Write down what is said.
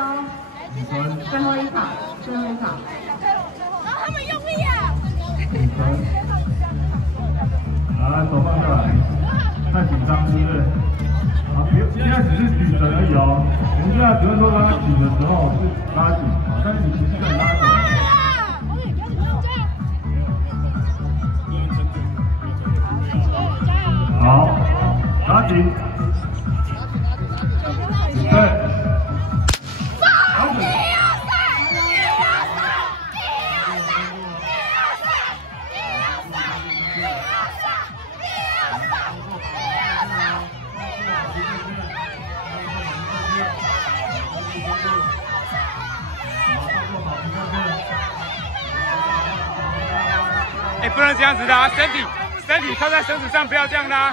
哦。最后一场，最后一场。然后他们用力啊！来，手放下来，太紧张是不是？好，现在只是举绳而已哦。我们现在只是说让他举的时候是拉紧，但是你不是在拉手。好，拉紧，准备。 不能这样子的啊！身体靠在绳子上，不要这样的啊！